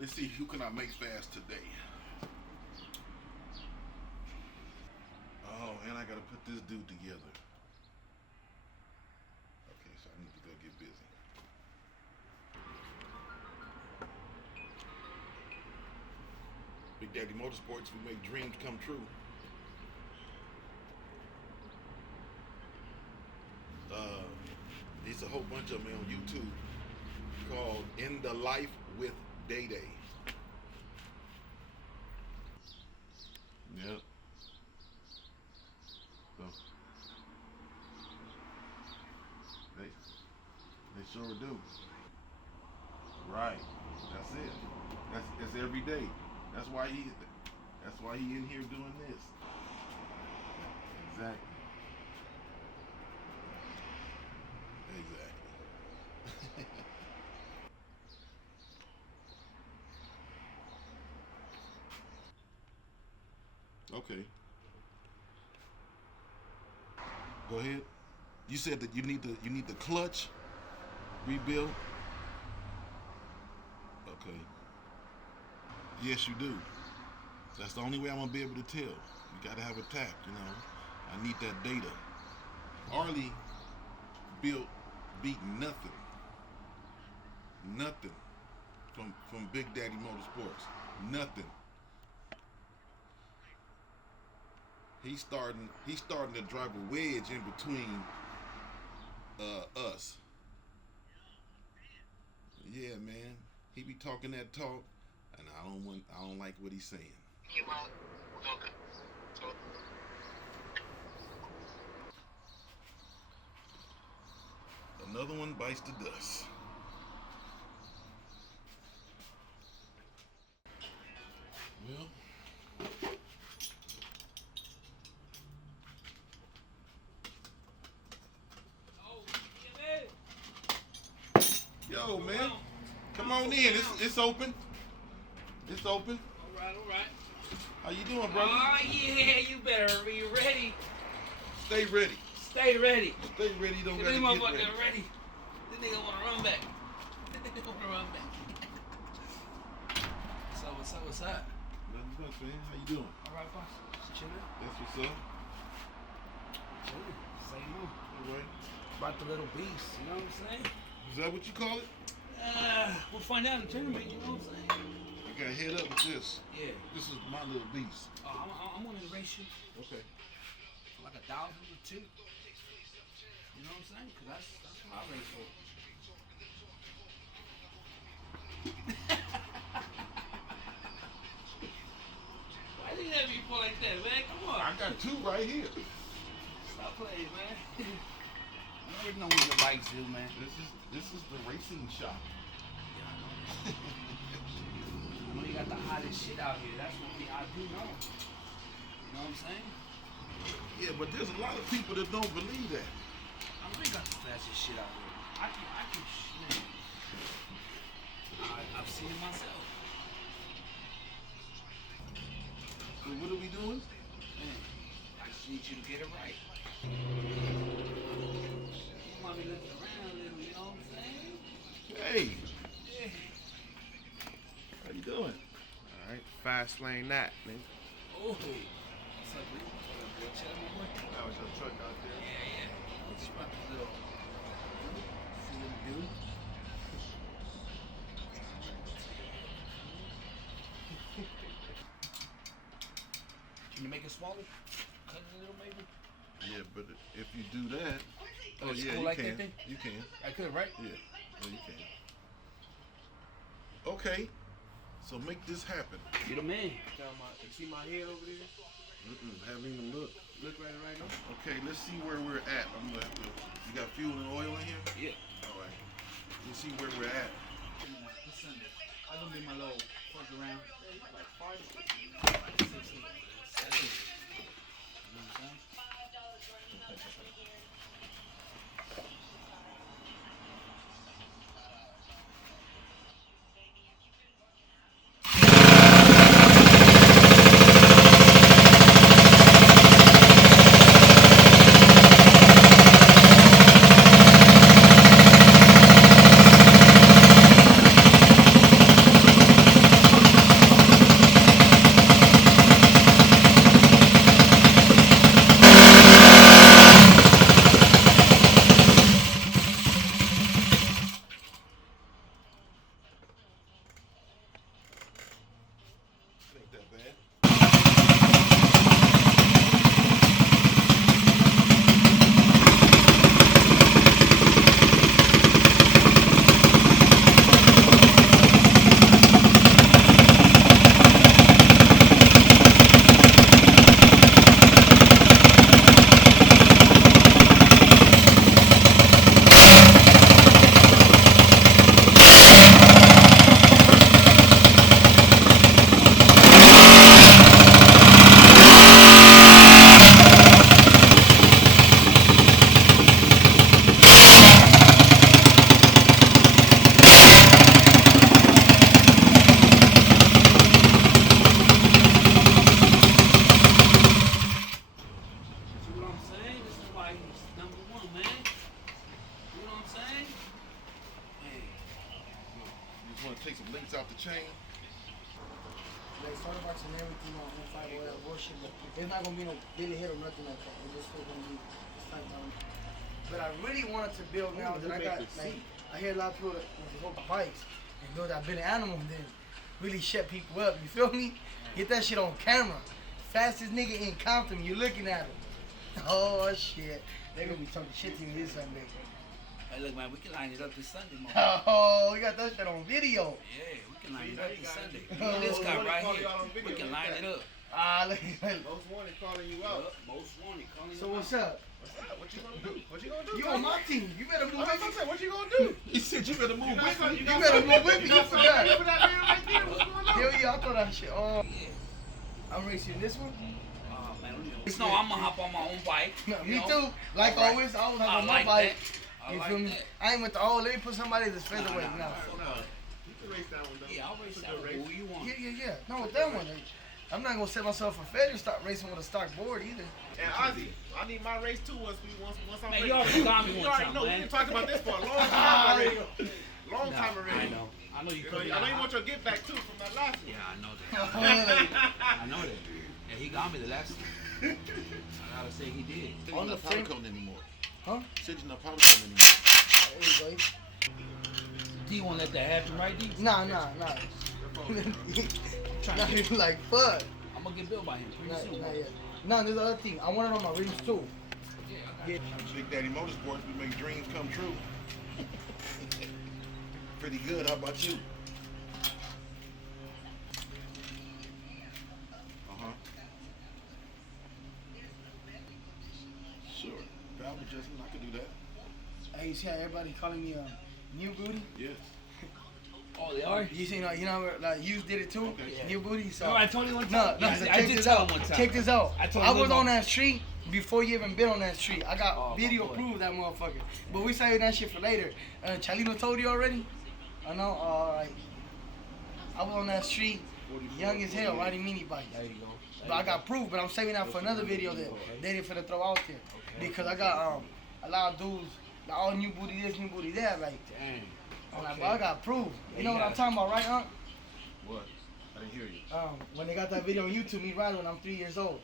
Let's see who can I make fast today. Oh, and I gotta put this dude together. Okay, so I need to go get busy. Big Daddy MotorSports, we make dreams come true. There's a whole bunch of them on YouTube called InTheLifeWithDaeDae. Yep. So they sure do. Right. That's it. That's every day. That's why he in here doing this. Exactly. Exactly. Okay. Go ahead. You said that you need the clutch rebuild. Okay. Yes, you do. That's the only way I'm gonna be able to tell. You gotta have a tap, you know. I need that data. Arlie beat nothing from Big Daddy MotorSports. Nothing. He's starting to drive a wedge in between us. Yeah, man. He be talking that talk, and I don't like what he's saying. Another one bites the dust. Well, yo, man, come on in. It's open. It's open. All right. How you doing, brother? Oh yeah, you better be ready. Stay ready. Stay ready. Stay ready. Don't This gotta get motherfucker ready. ready. This nigga wanna run back. This nigga wanna run back. What's up? Nothing much, man. How you doing? All right, boss. Just chilling. That's what's up. Chilling. Same old. All right. About the little beast. You know what I'm saying? Is that what you call it? We'll find out in the tournament. You know what I'm saying? I gotta head up with this. Yeah. This is my little beast. I'm gonna race you Okay. for like 1,000 or 2. You know what I'm saying? Cause that's what I race for. Why did you have me pull like that, man? Come on. I got 2 right here. Stop playing, man. I already know what your bikes do, man. This is the racing shop. Yeah, I know that. I know you got the hottest shit out here. That's what I do know. You know what I'm saying? Yeah, but there's a lot of people that don't believe that. I know you got the fastest shit out here. I can shit. I've seen it myself. So what are we doing? Man, I just need you to get it right. You want me looking around a little, you know what I'm saying? Hey, Yeah. how you doing? All right, fast lane that, nigga. Oh, what's up, man? What's up, my boy? That was your truck out there. Yeah. Just about to little. See what we do. Can you make it smaller? Cut it a little, maybe? Yeah, but if you do that, oh It's yeah, cool you like can. that thing? You can. I could, right? Yeah, you can. Okay, so make this happen. You the man. You see my head over there? Haven't even looked. Look right now. Okay, let's see where we're at. I'm gonna have to. You got fuel and oil in here? Yeah. All right. Let's see where we're at. What's Sunday? I'm gonna do my little fuck around. Like 5, 60, 70. You know what I'm saying? shit. But it's not gonna be no daily hit or nothing like that. It's just still gonna be just like But I really wanted to build now that I got like I hear a lot of people that go to bikes and build that big animal and then really shut people up. You feel me? Get that shit on camera. Fastest nigga in Compton, you looking at him. Oh shit. They're gonna be talking shit to me this Sunday. Hey, look, man, we can line it up this Sunday, man. Oh, we got that shit on video. Yeah, we can line it up this Sunday. Look at this guy right here. We can line it up. Ah, look. Most wanted calling you out. Most wanted calling So you what's out. up? What's up? What you gonna do? What you gonna do? You on my team. You better move with me. What you gonna do? He said you better move with me. You better move with me. You forgot. You that man right there. What's going on? Hell yeah, I thought that shit. Oh, Yeah. I'm racing this one. Man, no, I'm gonna hop on my own bike. No, you me know? too. Like All right. always, I always I have on my like bike. that. I You like feel me? that. I ain't with the let me put somebody that's featherweight now. No, you can race that one though. Yeah, I'll race It's a that good one. race. Who you want? Yeah. No, with that one, I'm not gonna set myself for failure. Start racing with a stock board either. And Ozzy, I need my race too once I'm Man, ready. you already got me You one already time, know. man. We've been talking about this for a long time already. Long time Nah, already. I know. I know you You could be. know you want your get back too from that last one. Yeah, I know that. I know that. Yeah, he got me the last time. I gotta say he did. Said On you're the not powder frame- coating anymore. Huh? Said you're not powder coating anymore. Anyway. D, you wanna let that happen, right, D? Nah. Nah, he's like, fuck. I'm gonna get built by him pretty Not soon. yet. No, there's other thing. I want it on my rims too. Yeah, Big Daddy MotorSports, we make dreams come true. Pretty good. How about you? Sure. Valve adjustment, I could do that. I used to have everybody calling me new booty. Yes. Oh, they are? You know, like you did it too. Okay. Yeah. New booty. So No, I told you one no, time. no. Yeah, So I check did this tell out. him one time. Check this out. I told I him was one on time. that street before you even been on that street. I got Oh, my video boy. proof that motherfucker. But we saving that shit for later. Chalino told you already. I know. All right. I was on that street, young as hell, riding mini bikes. There you go. But I got proof. But I'm saving that for another video that they didn't finna throw out there because I got a lot of dudes. Like, all new booty this, new booty that. Like, Dang. I'm like, but I got proof. You know what I'm talking about, right, Unc? What? I didn't hear you. When they got that video on YouTube, me riding when I'm 3 years old.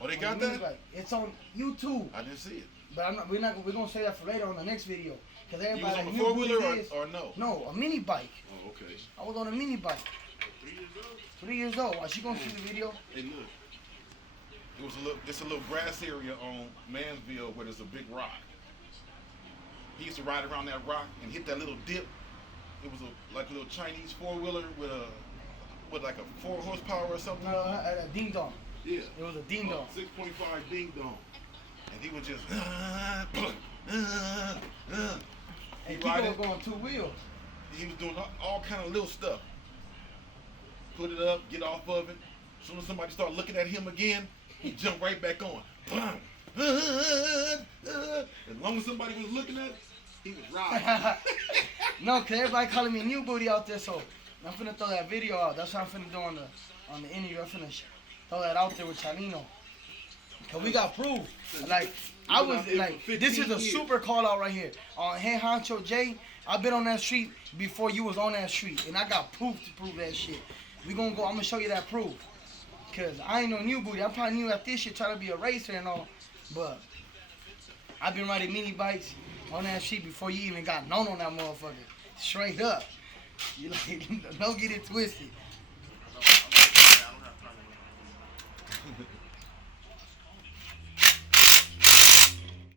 Oh, they On got the mini that? bike. It's on YouTube. I didn't see it. But we're gonna say that for later on the next video. Cause You was everybody on like, a new four-wheeler booty this. or no? No, a mini bike. Oh, okay. I was on a mini bike. 3 years old. She gonna see the video. Hey, look. It's a little grass area on Mansville where there's a big rock. He used to ride around that rock and hit that little dip. It was like a little Chinese four-wheeler with like a 4 horsepower or something. No, a ding dong. Yeah. It was a ding dong. 6.5 ding dong. And he was just And riding. people were going 2 wheels. He was doing all kind of little stuff. Put it up, get off of it. As soon as somebody start looking at him again, he jumped right back on. As long as somebody was looking at it, he was riding. No, cause everybody calling me new booty out there, so I'm finna throw that video out. That's what I'm finna do on the interview. I'm finna throw that out there with Chalino. Cause we got proof. Like I was like, this is a super call out right here. On Hey Honcho J, I've been on that street before you was on that street, and I got proof to prove that shit. We gonna go. I'm gonna show you that proof. Cause I ain't no new booty. I'm probably new at this shit, trying to be a racer and all, but I've been riding mini bikes on that street before you even got known on that motherfucker. Straight up. You like, don't get it twisted.